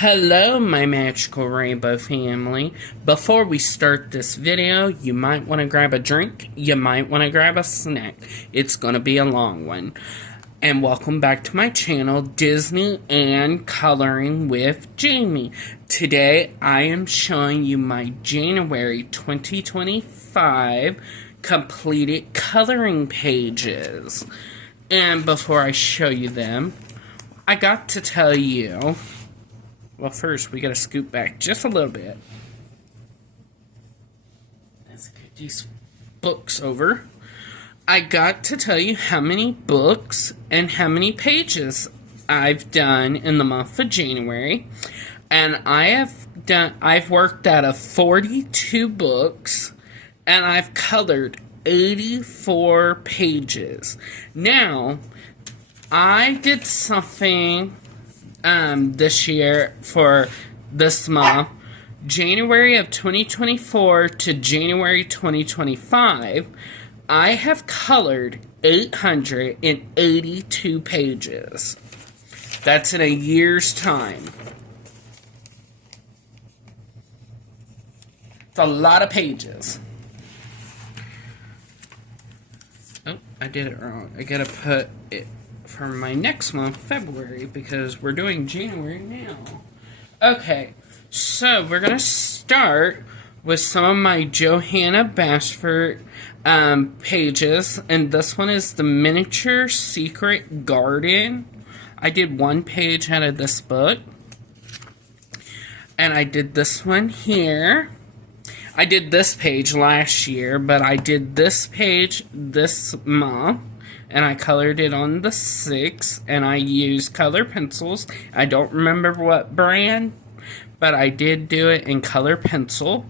Hello, my magical rainbow family. Before we start this video, you might want to grab a drink, you might want to grab a snack. It's going to be a long one. And welcome back to my channel, Disney and Coloring with Jamie. Today, I am showing you my January 2025 completed coloring pages. And before I show you them, I got to tell you... Well, first, we gotta scoot back just a little bit. Let's get these books over. I got to tell you how many books and how many pages I've done in the month of January. And I've worked out of 42 books, and I've colored 84 pages. Now, I did something this year for this month, January of 2024 to January 2025, I have colored 882 pages. That's in a year's time. It's a lot of pages. Oh, I did it wrong. I gotta put it for my next month, February, because we're doing January now. Okay, so we're gonna start with some of my Johanna Bashford pages, and this one is the Miniature Secret Garden. I did one page out of this book, and I did this one here. I did this page last year, but I did this page this month. And I colored it on the 6th, and I used color pencils. I don't remember what brand, but I did do it in color pencil.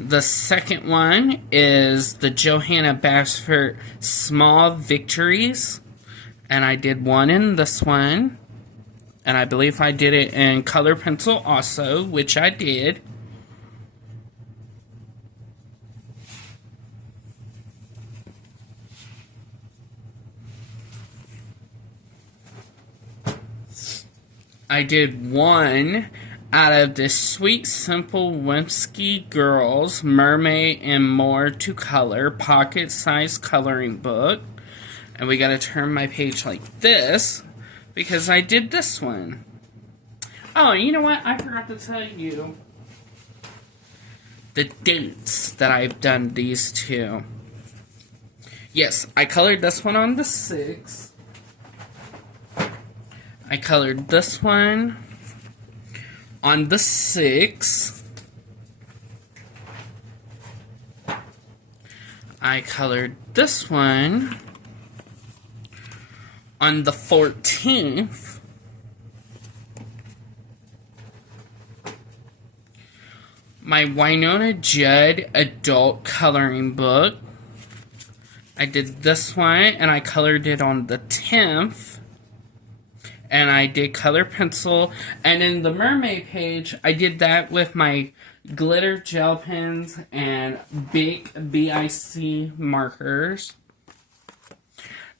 The second one is the Johanna Bashford Small Victories, and I did one in this one. And I believe I did it in color pencil also, which I did. I did one out of the Sweet Simple Whimsy Girls Mermaid and More to Color pocket-sized coloring book. And we gotta turn my page like this, because I did this one. Oh, you know what? I forgot to tell you the dates that I've done these two. Yes, I colored this one on the 6th. I colored this one on the 6th. I colored this one on the 14th, my Winona Judd adult coloring book, I did this one, and I colored it on the 10th, and I did color pencil, and in the mermaid page, I did that with my glitter gel pens and big BIC markers.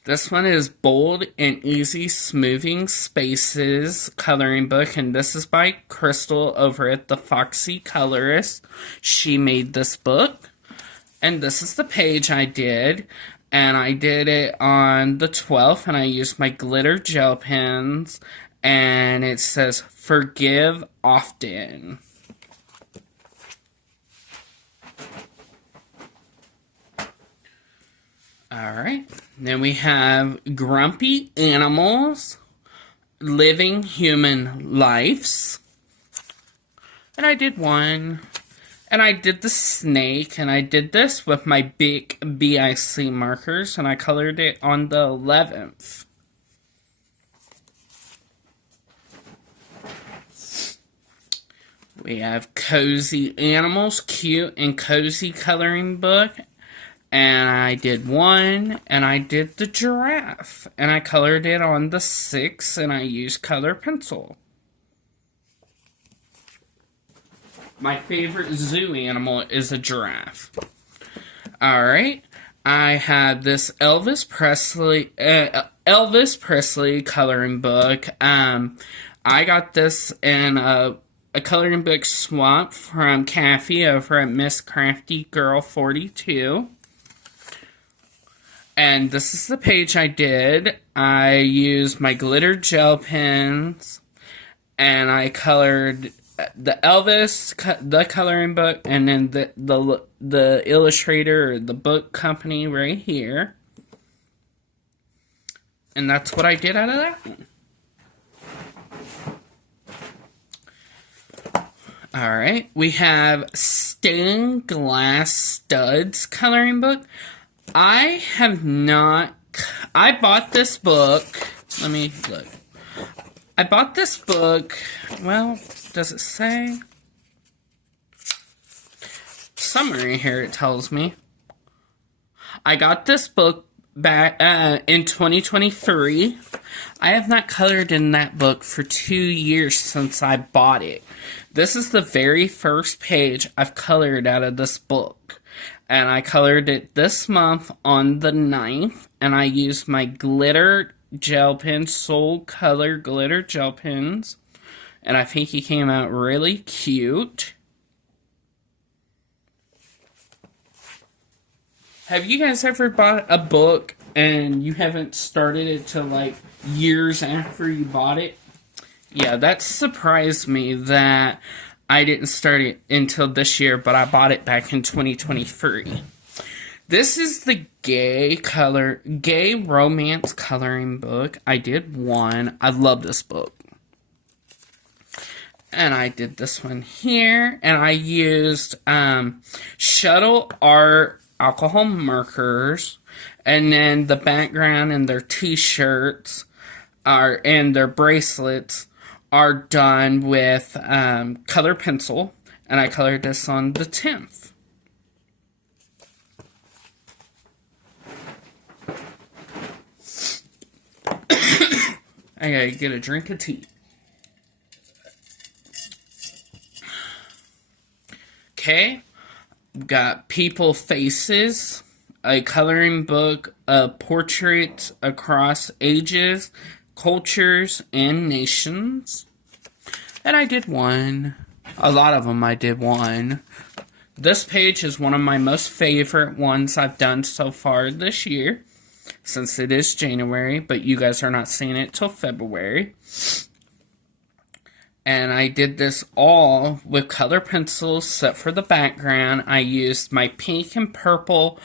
This one is Bold and Easy Smoothing Spaces coloring book, and this is by Crystal over at the Foxy Colorist. She made this book, and this is the page I did, and I did it on the 12th, and I used my glitter gel pens, and it says, Forgive Often. Alright, then we have Grumpy Animals, Living Human Lives, and I did one, and I did the snake, and I did this with my big BIC markers, and I colored it on the 11th. We have Cozy Animals, Cute and Cozy Coloring Book, and I did one, and I did the giraffe, and I colored it on the 6th, and I used color pencil. My favorite zoo animal is a giraffe. Alright. I had this Elvis Presley coloring book. I got this in a coloring book swap from Kathy over at Miss Crafty Girl 42. And this is the page I did. I used my glitter gel pens, and I colored the Elvis, the coloring book, and then the illustrator, or the book company right here. And that's what I did out of that one. Alright, we have Stained Glass Studs coloring book. I bought this book. Let me look. I bought this book. Well, does it say? Summary here, it tells me. I got this book back in 2023. I have not colored in that book for 2 years since I bought it. This is the very first page I've colored out of this book. And I colored it this month on the 9th. And I used my glitter gel pen, Soul Color glitter gel pens. And I think he came out really cute. Have you guys ever bought a book and you haven't started it till like years after you bought it? Yeah, that surprised me that I didn't start it until this year, but I bought it back in 2023. This is the gay romance coloring book. I did one. I love this book. And I did this one here, and I used Shuttle Art alcohol markers, and then the background and their t-shirts and their bracelets are done with color pencil, and I colored this on the 10th. I gotta get a drink of tea. Okay, got People Faces, a coloring book of portraits across ages, cultures, and nations. And I did one. A lot of them I did one. This page is one of my most favorite ones I've done so far this year, since it is January, but you guys are not seeing it till February. And I did this all with color pencils, except for the background. I used my pink and purple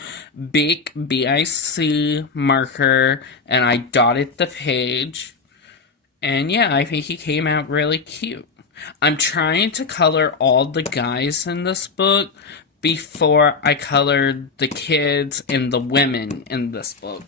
Bic BIC marker, and I dotted the page. And yeah, I think he came out really cute. I'm trying to color all the guys in this book before I colored the kids and the women in this book.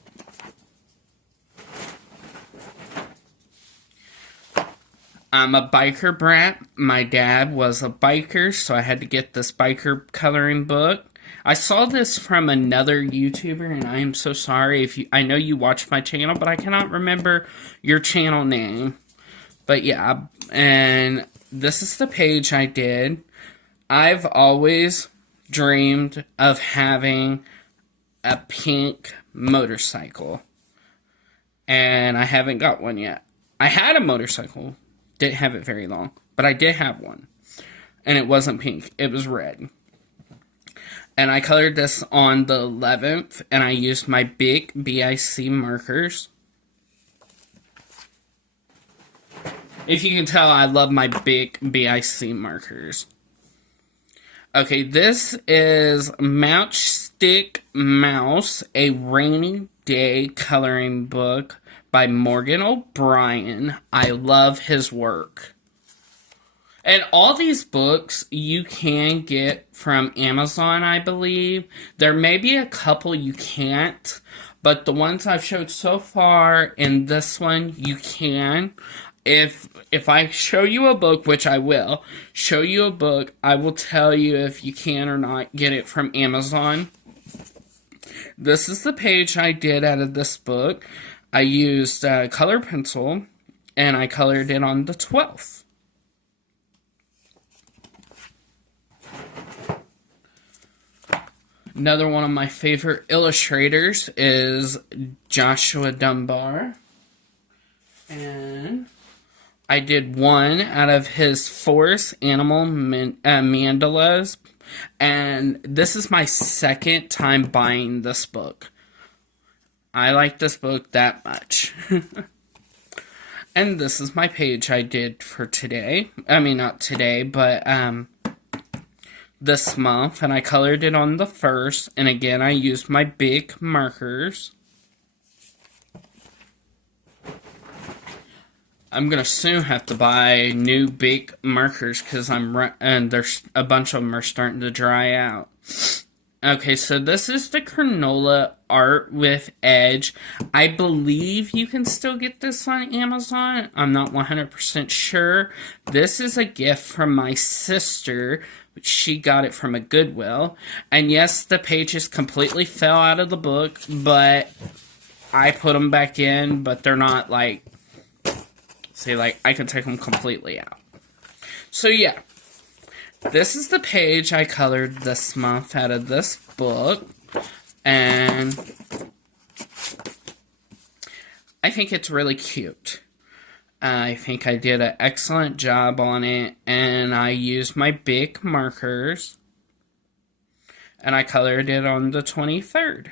I'm a biker brat. My dad was a biker, so I had to get this biker coloring book. I saw this from another YouTuber, and I am so sorry if I know you watch my channel, but I cannot remember your channel name. But yeah, and this is the page I did. I've always dreamed of having a pink motorcycle, and I haven't got one yet. I had a motorcycle. Didn't have it very long, but I did have one, and it wasn't pink, it was red. And I colored this on the 11th, and I used my Bic BIC markers. If you can tell, I love my Bic BIC markers. Okay, this is Matchstick Mouse, a rainy day coloring book by Morgan O'Brien. I love his work. And all these books you can get from Amazon, I believe. There may be a couple you can't, but the ones I've showed so far in this one, you can. If I show you a book, which I will, show you a book, I will tell you if you can or not get it from Amazon. This is the page I did out of this book. I used color pencil, and I colored it on the 12th. Another one of my favorite illustrators is Joshua Dunbar. And I did one out of his forest animal mandalas. And this is my second time buying this book. I like this book that much. And this is my page I did for today. I mean, not today, but this month. And I colored it on the 1st. And again, I used my big markers. I'm going to soon have to buy new big markers because there's a bunch of them are starting to dry out. Okay, so this is the Cronulla Art with Edge. I believe you can still get this on Amazon. I'm not 100% sure. This is a gift from my sister. She got it from a Goodwill. And yes, the pages completely fell out of the book, but I put them back in, but they're not like, see, like, I can take them completely out. So yeah. This is the page I colored this month out of this book, and I think it's really cute. I think I did an excellent job on it, and I used my big markers, and I colored it on the 23rd.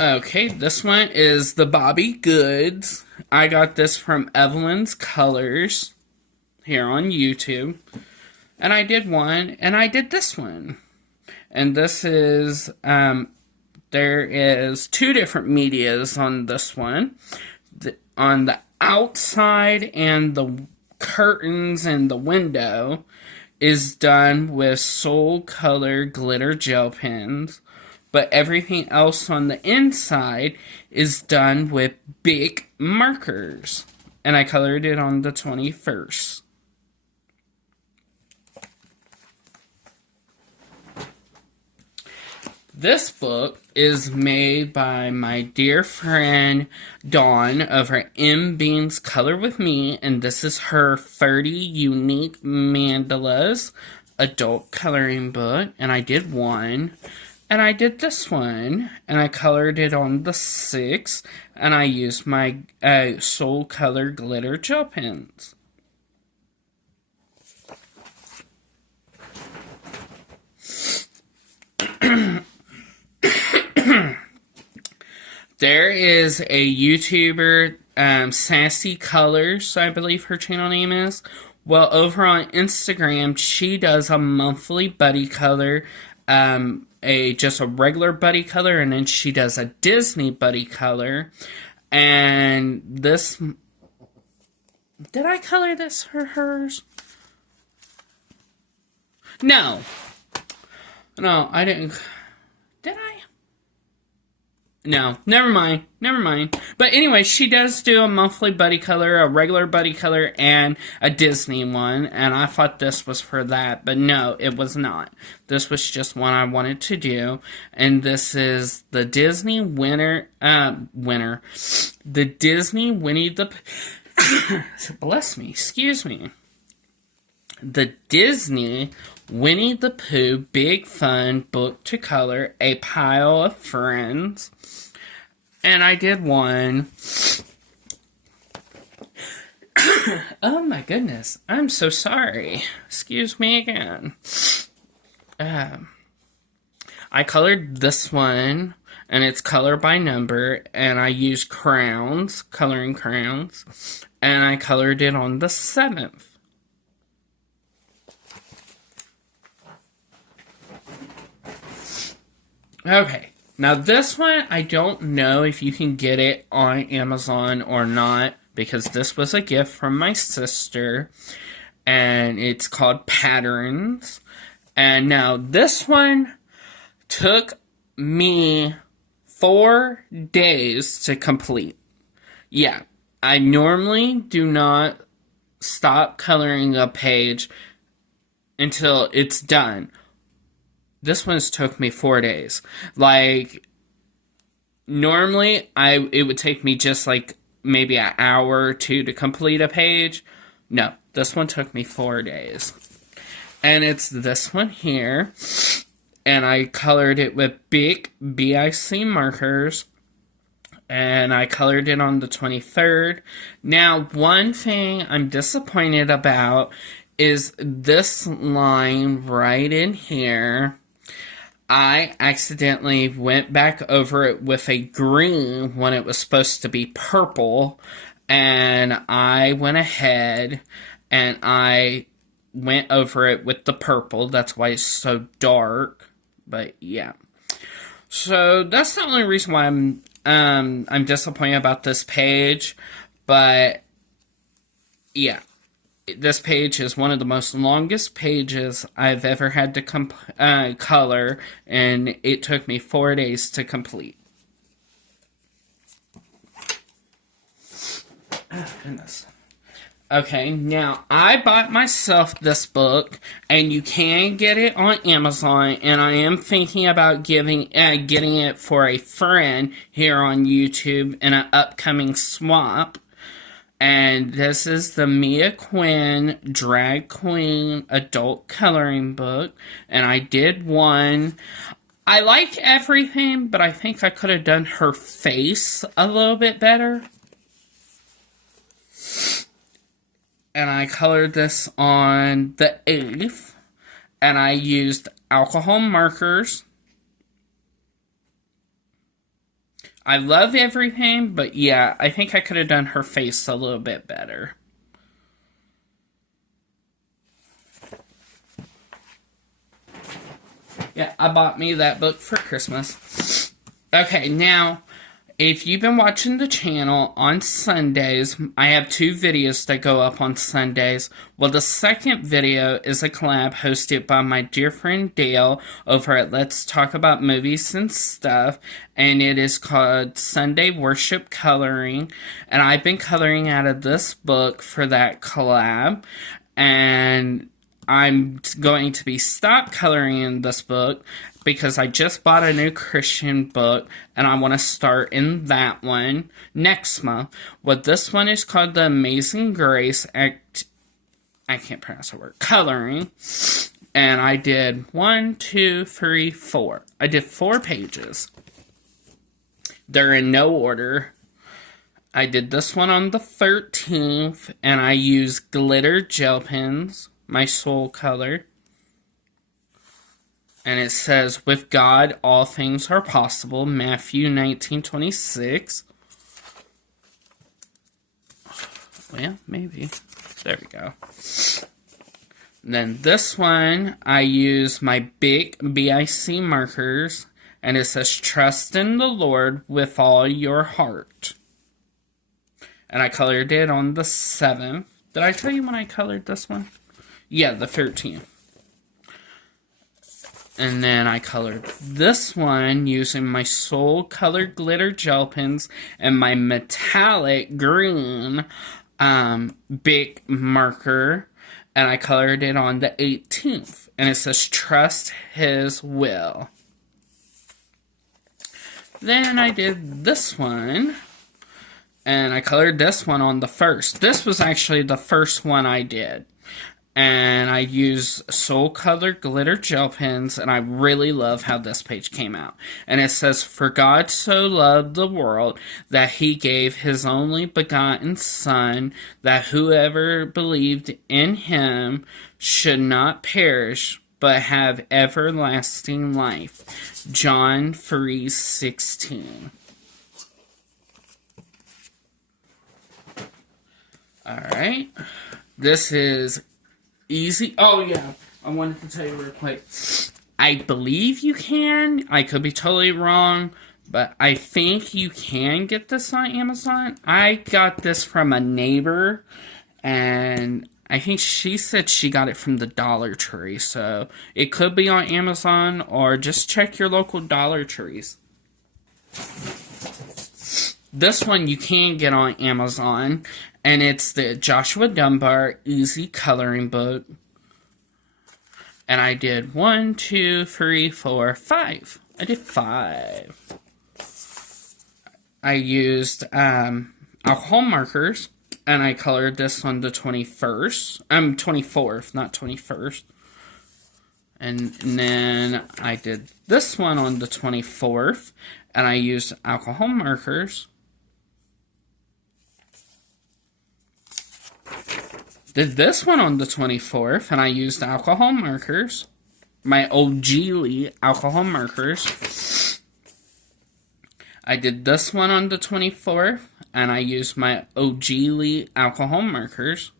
Okay, this one is the Bobby Goods. I got this from Evelyn's Colors here on YouTube. And I did one, and I did this one. And this is, there is 2 different medias on this one. On the outside and the curtains and the window is done with Soul Color glitter gel pens. But everything else on the inside is done with big markers. And I colored it on the 21st. This book is made by my dear friend Dawn over M Beans Color With Me. And this is her 30 Unique Mandalas adult coloring book. And I did one. And I did this one, and I colored it on the 6th, and I used my Soul Color glitter gel pens. There is a YouTuber, Sassy Colors, I believe her channel name is. Well, over on Instagram, she does a monthly buddy color, just a regular buddy color, and then she does a Disney buddy color. And this, did I color this for hers? No, I didn't. Did I? No, never mind. But anyway, she does do a monthly buddy color, a regular buddy color, and a Disney one, and I thought this was for that, but no, it was not. This was just one I wanted to do, and this is the Disney the Disney Winnie the bless me, excuse me. The Disney Winnie the Pooh Big Fun Book to Color, A Pile of Friends. And I did one. Oh my goodness. I'm so sorry. Excuse me again. I colored this one, and it's color by number, and I used crowns, coloring crowns, and I colored it on the 7th. Okay, now this one, I don't know if you can get it on Amazon or not, because this was a gift from my sister, and it's called Patterns. And now this one took me 4 days to complete. Yeah, I normally do not stop coloring a page until it's done. This one's took me 4 days. Like, normally, it would take me just like maybe an hour or two to complete a page. No, this one took me 4 days. And it's this one here. And I colored it with big BIC markers. And I colored it on the 23rd. Now, one thing I'm disappointed about is this line right in here. I accidentally went back over it with a green when it was supposed to be purple. And I went ahead and I went over it with the purple. That's why it's so dark. But yeah. So that's the only reason why I'm disappointed about this page. But yeah. This page is one of the most longest pages I've ever had to color, and it took me 4 days to complete. Oh, goodness. Okay, now I bought myself this book, and you can get it on Amazon, and I am thinking about getting it for a friend here on YouTube in an upcoming swap. And this is the Mia Quinn Drag Queen Adult Coloring Book. And I did one. I like everything, but I think I could have done her face a little bit better. And I colored this on the 8th. And I used alcohol markers. I love everything, but yeah, I think I could have done her face a little bit better. Yeah, I bought me that book for Christmas. Okay, now, if you've been watching the channel on Sundays, I have 2 videos that go up on Sundays. Well, the second video is a collab hosted by my dear friend Dale over at Let's Talk About Movies and Stuff. And it is called Sunday Worship Coloring. And I've been coloring out of this book for that collab. And I'm going to be stop coloring in this book because I just bought a new Christian book and I want to start in that one next month. Well, this one is called The Amazing Grace I can't pronounce the word. Coloring. And I did 1, 2, 3, 4. I did 4 pages. They're in no order. I did this one on the 13th and I used glitter gel pens. My soul color. And it says, with God, all things are possible. Matthew 19:26. Well, maybe. There we go. Then this one, I use my big BIC markers. And it says, trust in the Lord with all your heart. And I colored it on the 7th. Did I tell you when I colored this one? Yeah, the 13th. And then I colored this one using my Soul Colored Glitter Gel Pens and my metallic green big marker. And I colored it on the 18th. And it says, trust His will. Then I did this one. And I colored this one on the 1st. This was actually the first one I did. And I used Soul Colored Glitter Gel Pens, and I really love how this page came out. And it says, for God so loved the world that He gave His only begotten Son, that whoever believed in Him should not perish, but have everlasting life. John 3:16. Alright. This is easy. Oh, yeah. I wanted to tell you real quick. I believe you can. I could be totally wrong. But I think you can get this on Amazon. I got this from a neighbor. And I think she said she got it from the Dollar Tree. So it could be on Amazon. Or just check your local Dollar Trees. This one you can get on Amazon. And it's the Joshua Dunbar Easy Coloring Book. And I did 1, 2, 3, 4, 5. I did 5. I used alcohol markers, and I colored this on the 21st. 24th, not 21st. And then I did this one on the 24th, and I used alcohol markers. Did this one on the 24th, and I used alcohol markers. My ahold alcohol markers. I did this one on the 24th, and I used my ahold alcohol markers.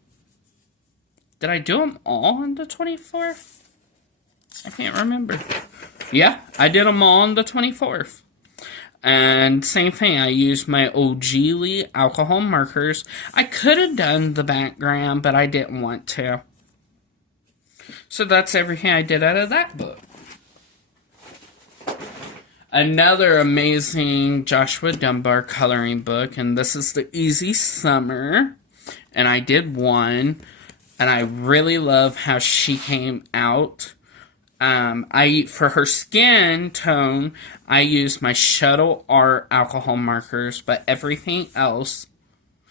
Did I do them all on the 24th? I can't remember. Yeah, I did them all on the 24th. And same thing, I used my ahold alcohol markers. I could have done the background, but I didn't want to. So that's everything I did out of that book. Another amazing Joshua Dunbar coloring book, and this is the Easy Summer. And I did one, and I really love how she came out. For her skin tone, I used my Shuttle Art alcohol markers, but everything else,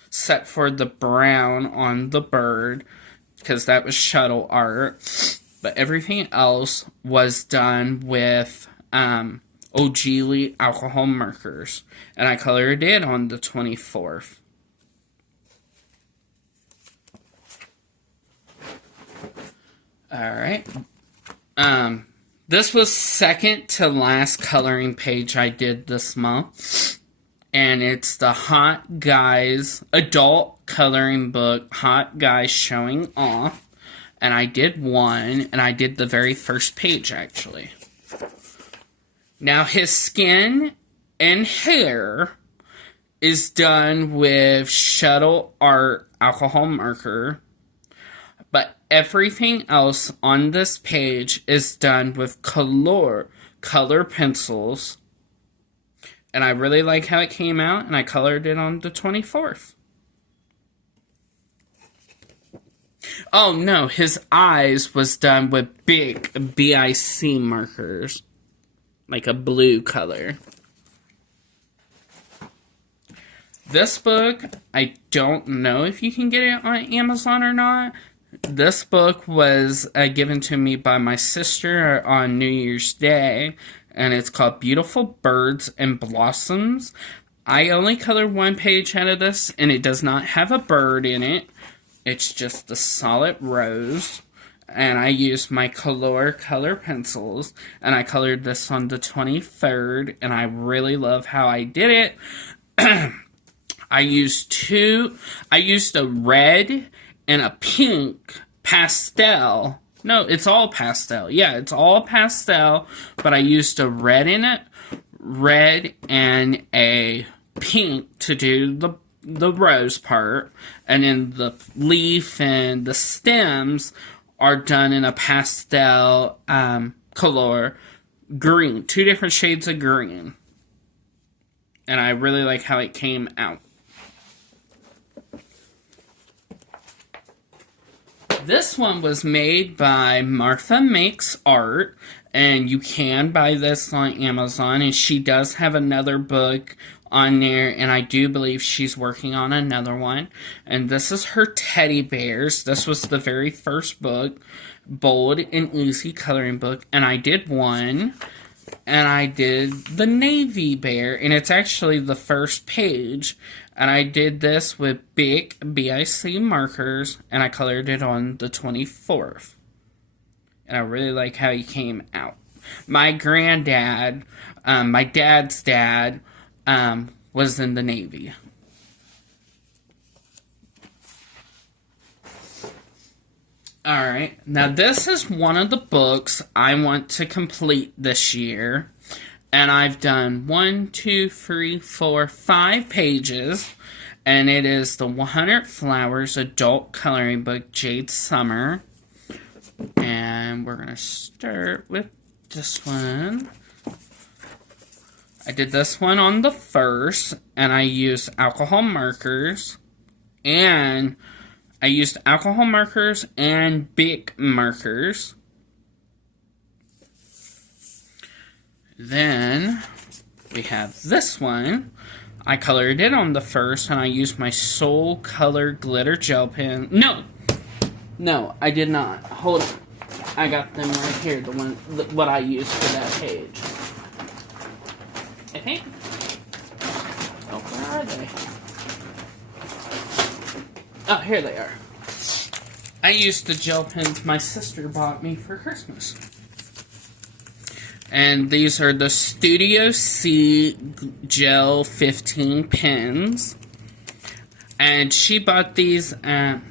except for the brown on the bird, because that was Shuttle Art, but everything else was done with ahold alcohol markers, and I colored it on the 24th. Alright. This was second to last coloring page I did this month. And it's the Hot Guys adult coloring book, Hot Guys Showing Off. And I did one, and I did the very first page, actually. Now, his skin and hair is done with Shuttle Art alcohol marker. But everything else on this page is done with color pencils. And I really like how it came out, and I colored it on the 24th. Oh no, his eyes was done with big BIC markers. Like a blue color. This book, I don't know if you can get it on Amazon or not. This book was given to me by my sister on New Year's Day, and it's called Beautiful Birds and Blossoms. I only colored one page out of this, and it does not have a bird in it. It's just a solid rose, and I used my color pencils, and I colored this on the 23rd, and I really love how I did it. I used a red and a pink pastel. No, it's all pastel. Yeah, it's all pastel, but I used a red and a pink to do the rose part, and then the leaf and the stems are done in a pastel color green, 2 different shades of green. And I really like how it came out. This one was made by Martha Makes Art, and you can buy this on Amazon, and she does have another book on there, and I do believe she's working on another one. And this is her teddy bears. This was the very first book, bold and easy coloring book, and I did one, and I did the navy bear, and it's actually the first page. And I did this with big BIC markers, and I colored it on the 24th. And I really like how he came out. My granddad, my dad's dad, was in the Navy. Alright, now this is one of the books I want to complete this year. And I've done 5 pages. And it is the 100 Flowers adult coloring book, Jade Summer. And we're going to start with this one. I did this one on the 1st. And I used alcohol markers. And I used alcohol markers and Bic markers. Then we have this one. I colored it on the first, and I used my Soul Color glitter gel pen. No, I did not. Hold on. I got them right here, what I used for that page. I think. Oh, where are they? Oh, here they are. I used the gel pens my sister bought me for Christmas. And these are the Studio C Gel 15 pens. And she bought these at...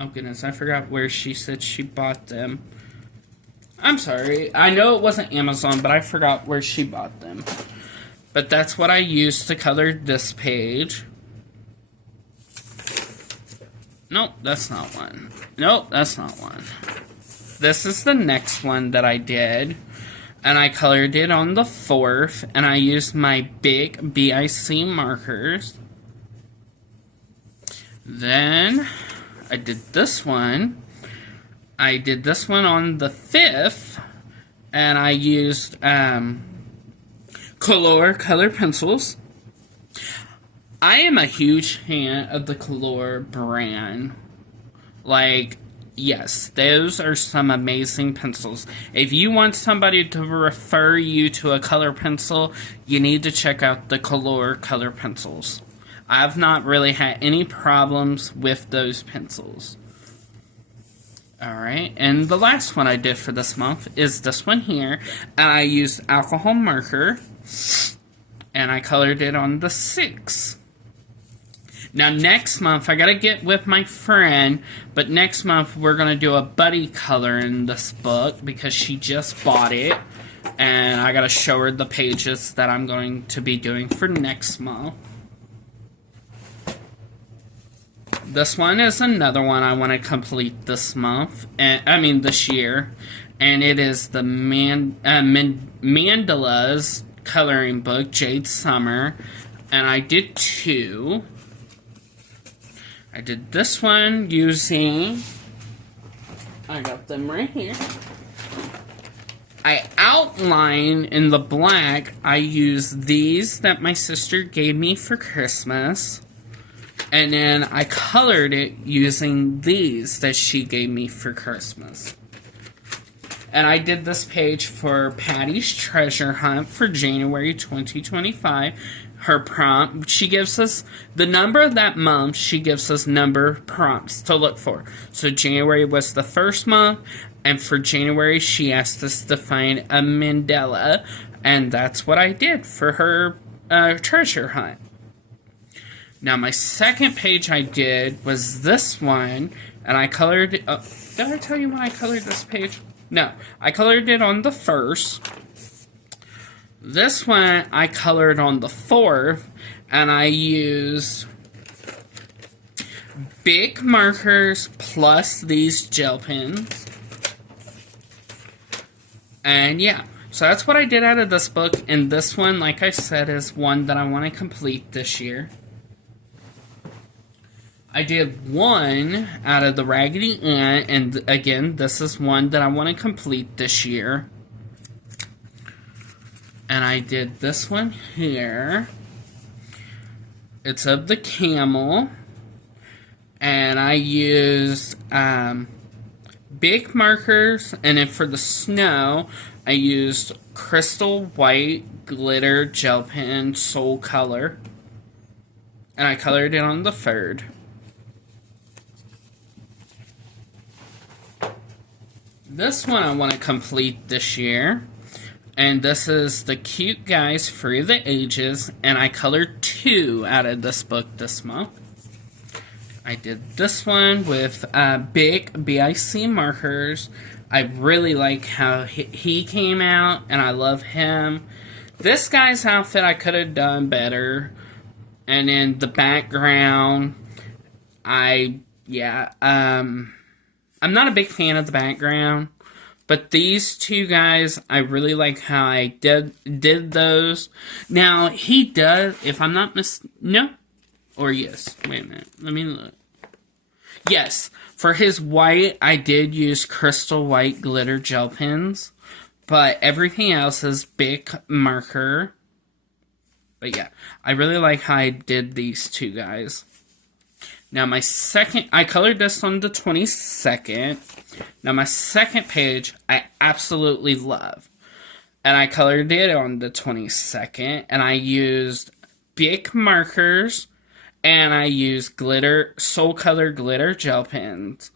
Oh goodness, I forgot where she said she bought them. I'm sorry. I know it wasn't Amazon, but I forgot where she bought them. But that's what I used to color this page. Nope, that's not one. Nope, that's not one. This is the next one that I did. And I colored it on the 4th. And I used my big BIC markers. Then I did this one. I did this one on the 5th. And I used color pencils. I am a huge fan of the Color brand. Like, yes, those are some amazing pencils. If you want somebody to refer you to a color pencil, you need to check out the Color color pencils. I've not really had any problems with those pencils. Alright, and the last one I did for this month is this one here. And I used alcohol marker. And I colored it on the 6th. Now, next month, I gotta get with my friend, but next month, we're gonna do a buddy color in this book, because she just bought it, and I gotta show her the pages that I'm going to be doing for next month. This one is another one I want to complete this month, this year, and it is the Mandalas coloring book, Jade Summer, and I did 2. I did this one using, I got them right here. I outline in the black, I used these that my sister gave me for Christmas. And then I colored it using these that she gave me for Christmas. And I did this page for Patty's Treasure Hunt for January 2025. Her prompt, she gives us the number of that month, she gives us number prompts to look for. So January was the first month, and for January she asked us to find a Mandela, and that's what I did for her treasure hunt. Now my second page I did was this one, and I colored it, did I tell you when I colored this page? No, I colored it on the 1st. This one I colored on the 4th, and I used big markers plus these gel pens. And yeah, so that's what I did out of this book, and this one, like I said, is one that I want to complete this year. I did one out of the Raggedy Ann, and again, this is one that I want to complete this year. And I did this one here. It's of the camel. And I used big markers. And then for the snow, I used Crystal White Glitter Gel Pen Soul Color. And I colored it on the 3rd. This one I want to complete this year. And this is the Cute Guys for the Ages, and I colored 2 out of this book this month. I did this one with big BIC markers. I really like how he came out, and I love him. This guy's outfit I could have done better. And then the background, I'm not a big fan of the background. But these two guys, I really like how I did those. Now, he does, if I'm not no? Or yes. Wait a minute. Let me look. Yes. For his white, I did use Crystal White Glitter Gel Pens. But everything else is big marker. But yeah, I really like how I did these two guys. Now my second, I colored this on the 22nd. Now my second page, I absolutely love. And I colored it on the 22nd. And I used big markers. And I used glitter, Soul Color glitter gel pens.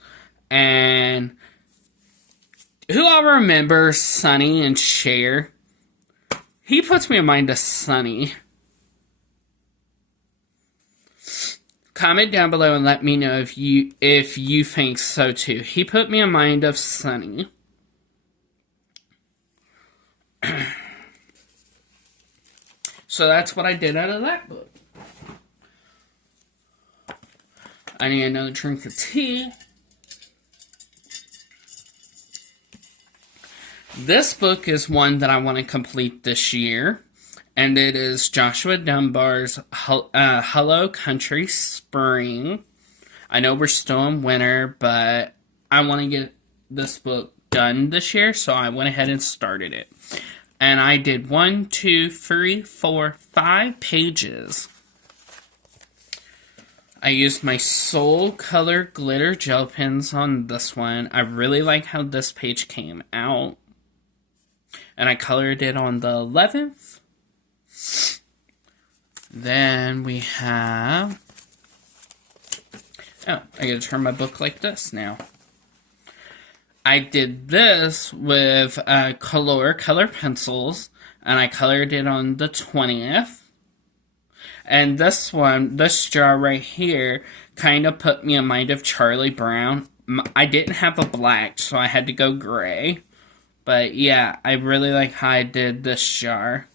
And who all remembers Sunny and Cher? He puts me in mind of Sunny. Comment down below and let me know if you think so too. He put me in mind of Sunny. So that's what I did out of that book. I need another drink of tea. This book is one that I want to complete this year. And it is Joshua Dunbar's Hello Country Spring. I know we're still in winter, but I want to get this book done this year, so I went ahead and started it. And I did 1, 2, 3, 4, 5 pages. I used my Soul Color glitter gel pens on this one. I really like how this page came out. And I colored it on the 11th. Then we have... Oh, I gotta turn my book like this now. I did this with color pencils, and I colored it on the 20th. And this one, this jar right here, kind of put me in mind of Charlie Brown. I didn't have a black, so I had to go gray. But yeah, I really like how I did this jar.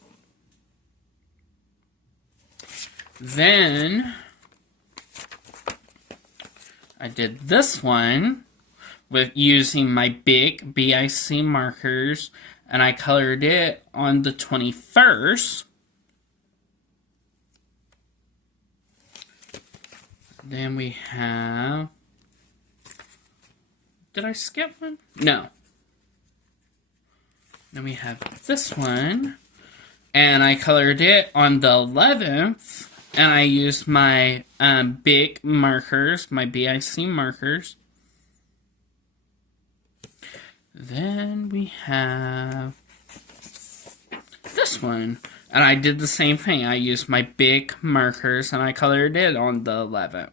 Then I did this one with using my big BIC markers, and I colored it on the 21st. Then we have... Did I skip one? No. Then we have this one, and I colored it on the 11th. And I used my big markers, my BIC markers. Then we have this one. And I did the same thing. I used my big markers and I colored it on the 11th.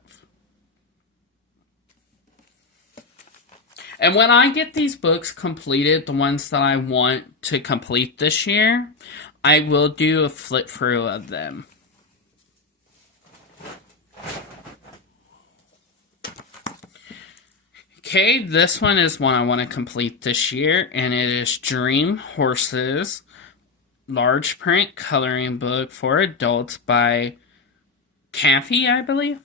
And when I get these books completed, the ones that I want to complete this year, I will do a flip through of them. Okay, this one is one I want to complete this year, and it is Dream Horses, large print coloring book for adults by Kathy, I believe.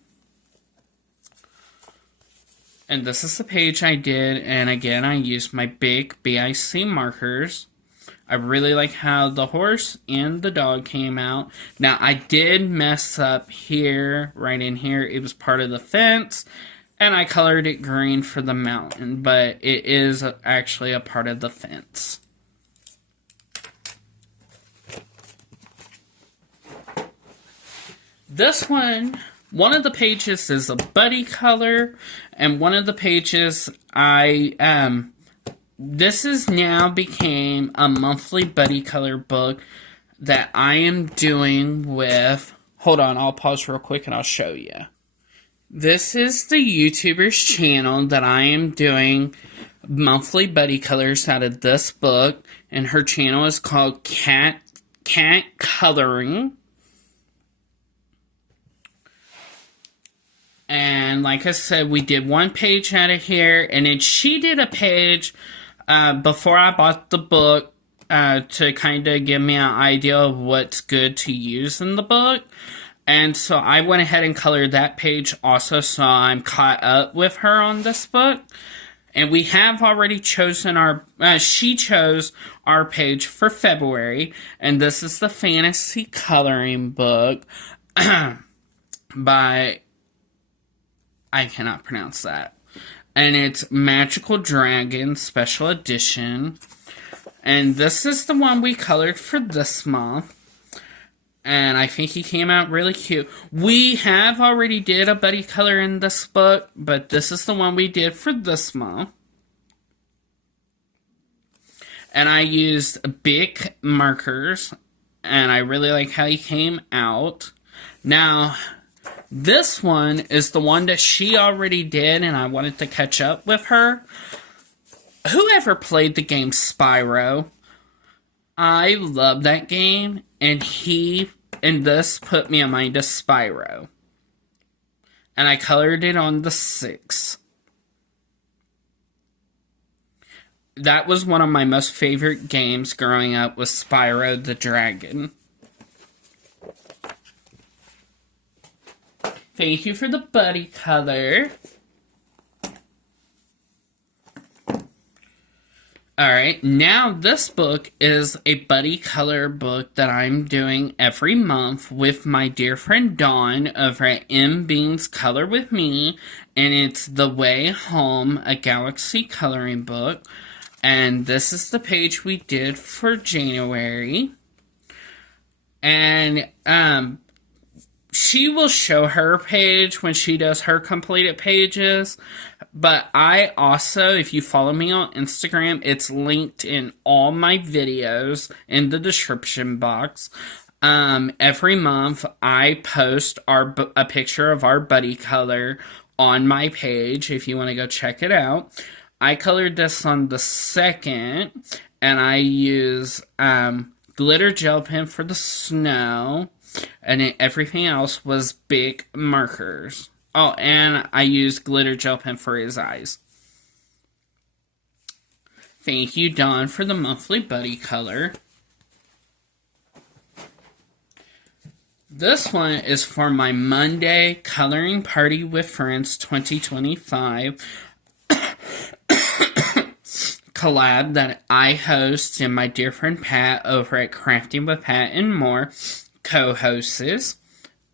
And this is the page I did, and again, I used my big BIC markers. I really like how the horse and the dog came out. Now, I did mess up here, right in here. It was part of the fence. And I colored it green for the mountain, but it is actually a part of the fence. This one of the pages is a buddy color, and one of the pages this is now became a monthly buddy color book that I am doing with, hold on, I'll pause real quick and I'll show you. This is the YouTuber's channel that I am doing monthly buddy colors out of this book, and her channel is called Cat Coloring. And like I said, we did one page out of here, and then she did a page before I bought the book to kind of give me an idea of what's good to use in the book. And so I went ahead and colored that page also, so I'm caught up with her on this book. And we have already chosen our, she chose our page for February. And this is the fantasy coloring book by, I cannot pronounce that. And it's Magical Dragon Special Edition. And this is the one we colored for this month. And I think he came out really cute. We have already did a buddy color in this book, but this is the one we did for this month. And I used big markers, and I really like how he came out. Now, this one is the one that she already did, and I wanted to catch up with her. Whoever played the game Spyro, I love that game, and this put me on mind of Spyro. And I colored it on the 6. That was one of my most favorite games growing up, was Spyro the Dragon. Thank you for the buddy color. Alright, now this book is a buddy color book that I'm doing every month with my dear friend Dawn over at M. Beans Color With Me, and it's The Way Home, a Galaxy coloring book. And this is the page we did for January. And she will show her page when she does her completed pages. But I also, if you follow me on Instagram, it's linked in all my videos in the description box. Every month I post a picture of our buddy color on my page if you want to go check it out. I colored this on the 2nd, and I use glitter gel pen for the snow, and everything else was big markers. Oh, and I used glitter gel pen for his eyes. Thank you, Dawn, for the monthly buddy color. This one is for my Monday Coloring Party with Friends 2025 collab that I host and my dear friend Pat over at Crafting with Pat and More co-hosts.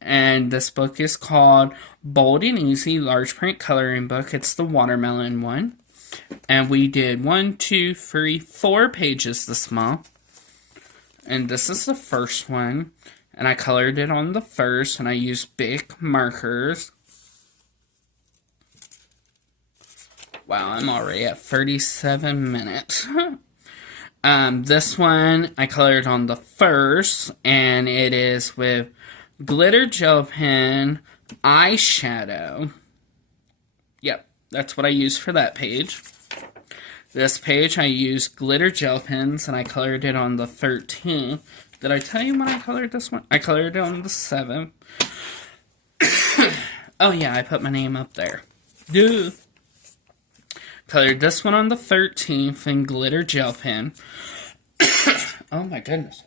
And this book is called Bold and Easy Large Print Coloring Book. It's the watermelon one. And we did 4 pages this month. And this is the first one. And I colored it on the 1st, and I used big markers. Wow, I'm already at 37 minutes. This one I colored on the 1st, and it is with glitter gel pen eyeshadow. Yep, that's what I used for that page. This page I used glitter gel pens, and I colored it on the 13th. Did I tell you when I colored this one? I colored it on the 7th. Oh yeah, I put my name up there. Duh. Colored this one on the 13th in glitter gel pen. Oh my goodness.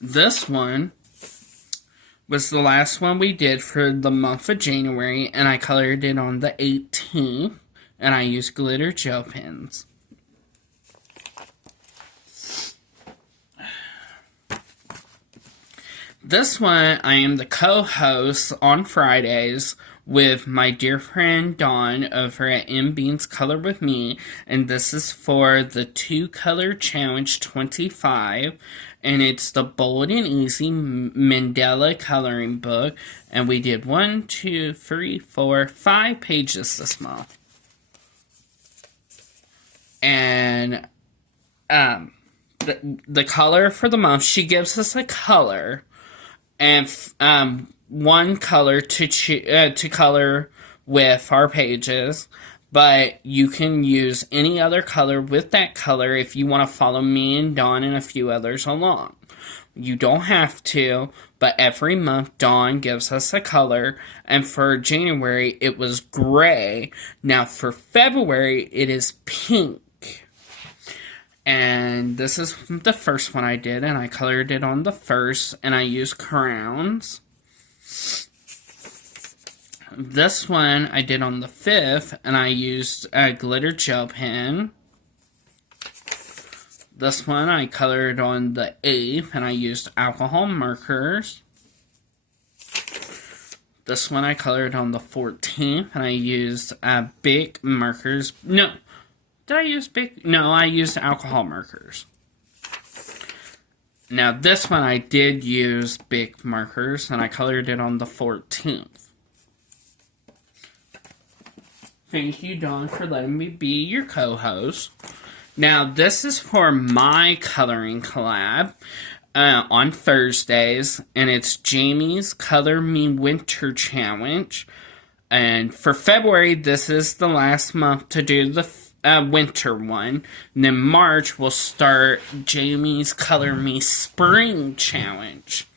This one was the last one we did for the month of January, and I colored it on the 18th, and I used glitter gel pens. This one, I am the co-host on Fridays with my dear friend Dawn over at M. Beans Color With Me, and this is for the 2-Color Challenge 25, and it's the Bold and Easy Mandela Coloring Book, and we did 5 pages this month. And the color for the month, she gives us a color, and one color to color with our pages, but you can use any other color with that color if you want to follow me and Dawn and a few others along. You don't have to, but every month Dawn gives us a color, and for January it was gray. Now for February it is pink. And this is the first one I did, and I colored it on the 1st, and I used crowns. This one I did on the 5th, and I used a glitter gel pen. This one I colored on the 8th, and I used alcohol markers. This one I colored on the 14th, and I used big markers. No. Did I use big? No, I used alcohol markers. Now this one I did use big markers, and I colored it on the 14th. Thank you, Dawn, for letting me be your co-host. Now this is for my coloring collab on Thursdays, and it's Jamie's Color Me Winter Challenge. And for February, this is the last month to do the winter one. And then March, we'll start Jamie's Color Me Spring Challenge.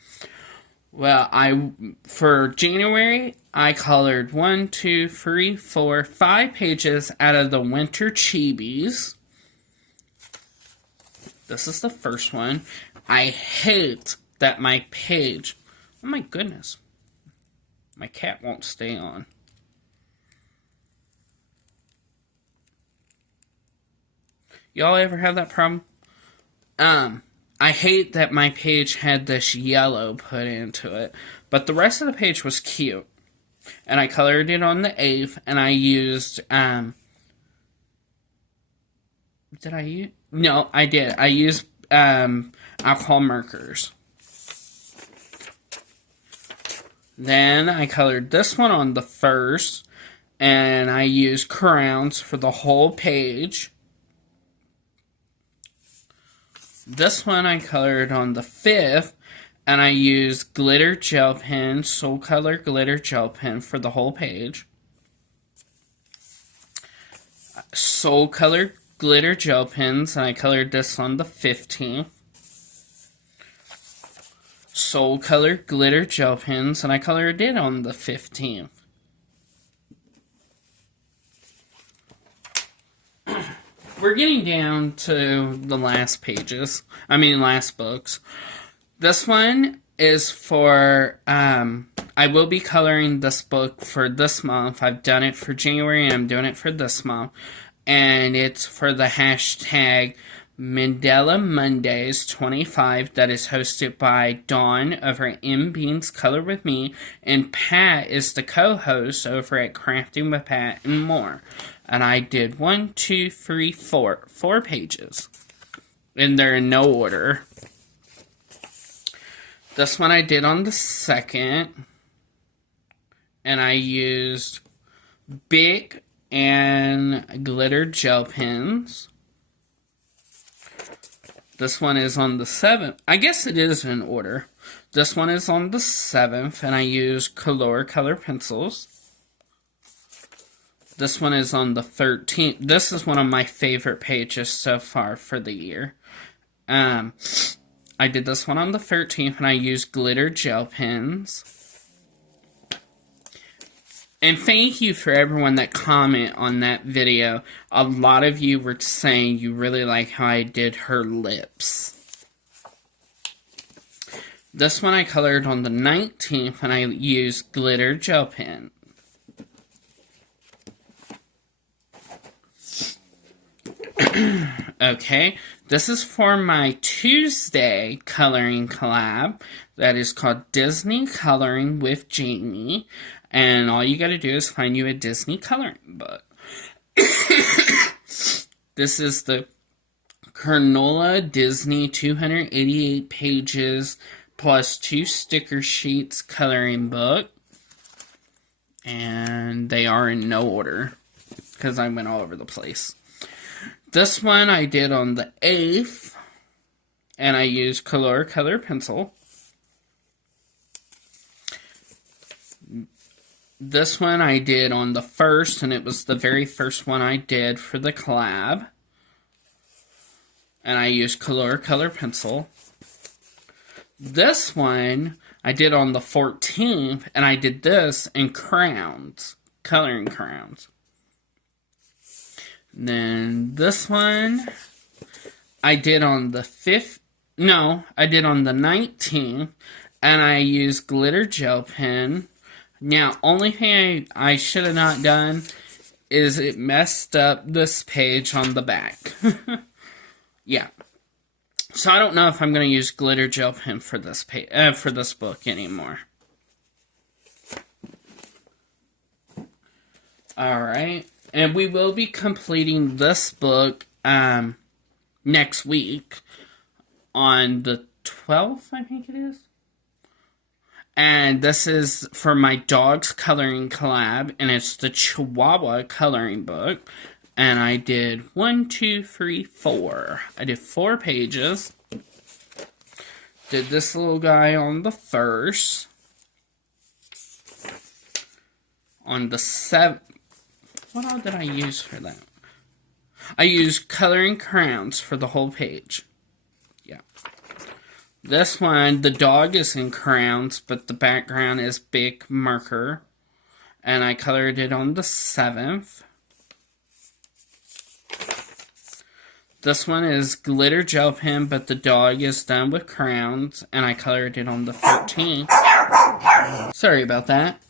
Well, for January, I colored 1, 2, 3, 4, 5 pages out of the Winter Chibis. This is the first one. I hate that my page... Oh my goodness. My cat won't stay on. Y'all ever have that problem? I hate that my page had this yellow put into it. But the rest of the page was cute. And I colored it on the 8th, and I used, did I use? No, I did. I used, alcohol markers. Then I colored this one on the 1st, and I used crowns for the whole page. This one I colored on the 5th, and I used glitter gel pen, Soul Color glitter gel pen for the whole page. Soul Color glitter gel pens, and I colored this on the 15th. Soul Color glitter gel pens, and I colored it on the 15th. We're getting down to the last pages. Last books. This one is for, I will be coloring this book for this month. I've done it for January, and I'm doing it for this month. And it's for the hashtag Mandela Mondays 25 that is hosted by Dawn over at M Beans Color With Me, and Pat is the co-host over at Crafting with Pat and More. And I did 1, 2, 3, 4 pages, and they're in no order. This one I did on the 2nd, and I used big and glitter gel pens. This one is on the 7th. I guess it is in order. This one is on the 7th, and I use color pencils. This one is on the 13th. This is one of my favorite pages so far for the year. I did this one on the 13th, and I used glitter gel pens. And thank you for everyone that commented on that video. A lot of you were saying you really like how I did her lips. This one I colored on the 19th, and I used glitter gel pen. Okay, this is for my Tuesday coloring collab that is called Disney Coloring with Jamie, and all you gotta do is find you a Disney coloring book. This is the Cronulla Disney 288 pages plus 2 sticker sheets coloring book, and they are in no order because I went all over the place. This one I did on the 8th, and I used color pencil. This one I did on the 1st, and it was the very first one I did for the collab. And I used color pencil. This one I did on the 14th, and I did this in crowns, coloring crowns. Then this one I did on the 5th, no, I did on the 19th, and I used glitter gel pen. Now, only thing I should have not done is it messed up this page on the back. Yeah. So I don't know if I'm going to use glitter gel pen for this for this book anymore. Alright. And we will be completing this book next week on the 12, I think it is. And this is for my dog's coloring collab, and it's the Chihuahua coloring book. And I did 1, 2, 3, 4. I did 4 pages. Did this little guy on the first. On the 7th. What all did I use for that? I used coloring crayons for the whole page. Yeah. This one, the dog is in crayons, but the background is big marker. And I colored it on the 7th. This one is glitter gel pen, but the dog is done with crayons, and I colored it on the 13th. Sorry about that.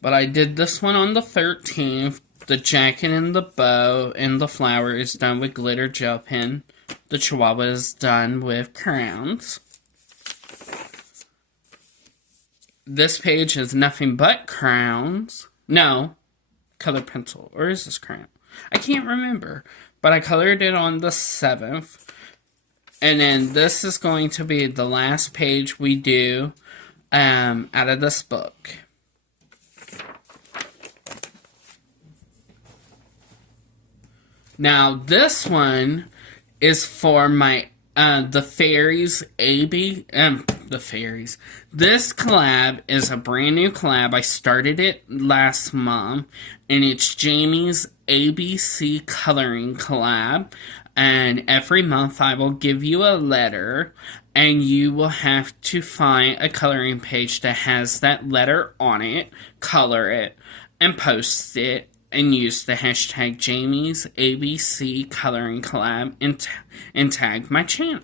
But I did this one on the 13th. The jacket and the bow and the flower is done with glitter gel pen. The Chihuahua is done with crayons. This page is nothing but crayons. No, color pencil. Or is this crayon? I can't remember. But I colored it on the 7th. And then this is going to be the last page we do out of this book. Now, this one is for my the fairies the fairies. This collab is a brand new collab. I started it last month, and it's Jamie's ABC coloring collab. And every month I will give you a letter, and you will have to find a coloring page that has that letter on it, color it, and post it. And use the hashtag Jamie's ABC Coloring Collab and tag my channel,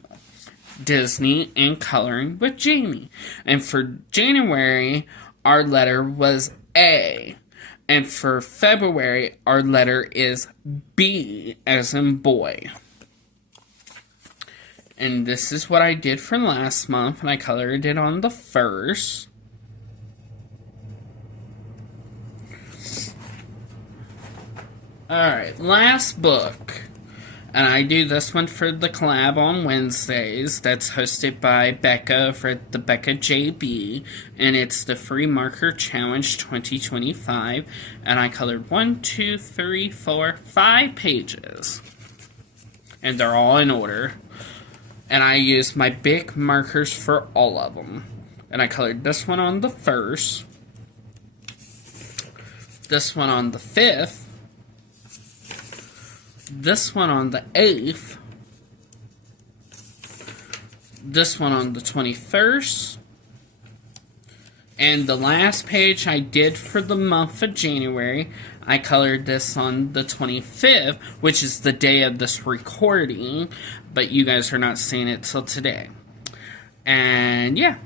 Disney and Coloring with Jamie. And for January, our letter was A. And for February, our letter is B, as in boy. And this is what I did for last month, and I colored it on the 1st. Alright, last book. And I do this one for the collab on Wednesdays. That's hosted by Becca for the Becca JB. And it's the Free Marker Challenge 2025. And I colored 1, 2, 3, 4, 5 pages. And they're all in order. And I used my big markers for all of them. And I colored this one on the 1st. This one on the 5th. This one on the 8th, this one on the 21st, and the last page I did for the month of January, I colored this on the 25th, which is the day of this recording, but you guys are not seeing it till today. And yeah,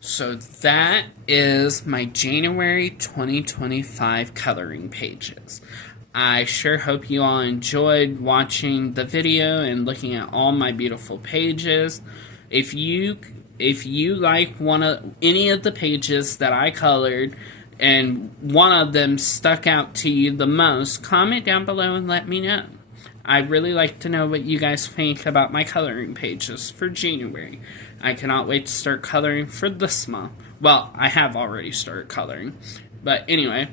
so that is my January 2025 coloring pages. I sure hope you all enjoyed watching the video and looking at all my beautiful pages. If you like any of the pages that I colored and one of them stuck out to you the most, comment down below and let me know. I'd really like to know what you guys think about my coloring pages for January. I cannot wait to start coloring for this month. Well, I have already started coloring. But anyway,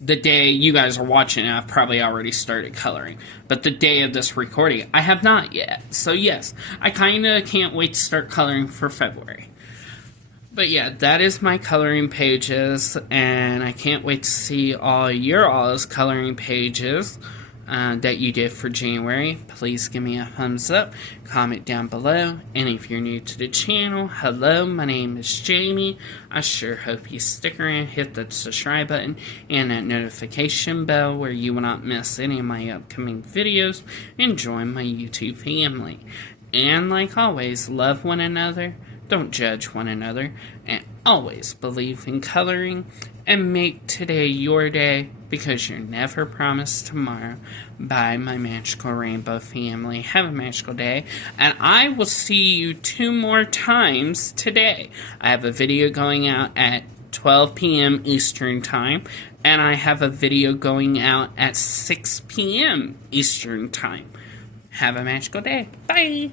the day you guys are watching it, I've probably already started coloring. But the day of this recording, I have not yet. So yes, I kind of can't wait to start coloring for February. But yeah, that is my coloring pages, and I can't wait to see all your all's coloring pages that you did for January. Please give me a thumbs up, comment down below, and if you're new to the channel, hello, my name is Jamie. I sure hope you stick around, hit that subscribe button and that notification bell where you will not miss any of my upcoming videos, and join my YouTube family. And like always, love one another, don't judge one another, and always believe in coloring, and make today your day, because you're never promised tomorrow. Bye, my magical rainbow family. Have a magical day, and I will see you 2 more times today. I have a video going out at 12 p.m. Eastern Time, and I have a video going out at 6 p.m. Eastern Time. Have a magical day. Bye.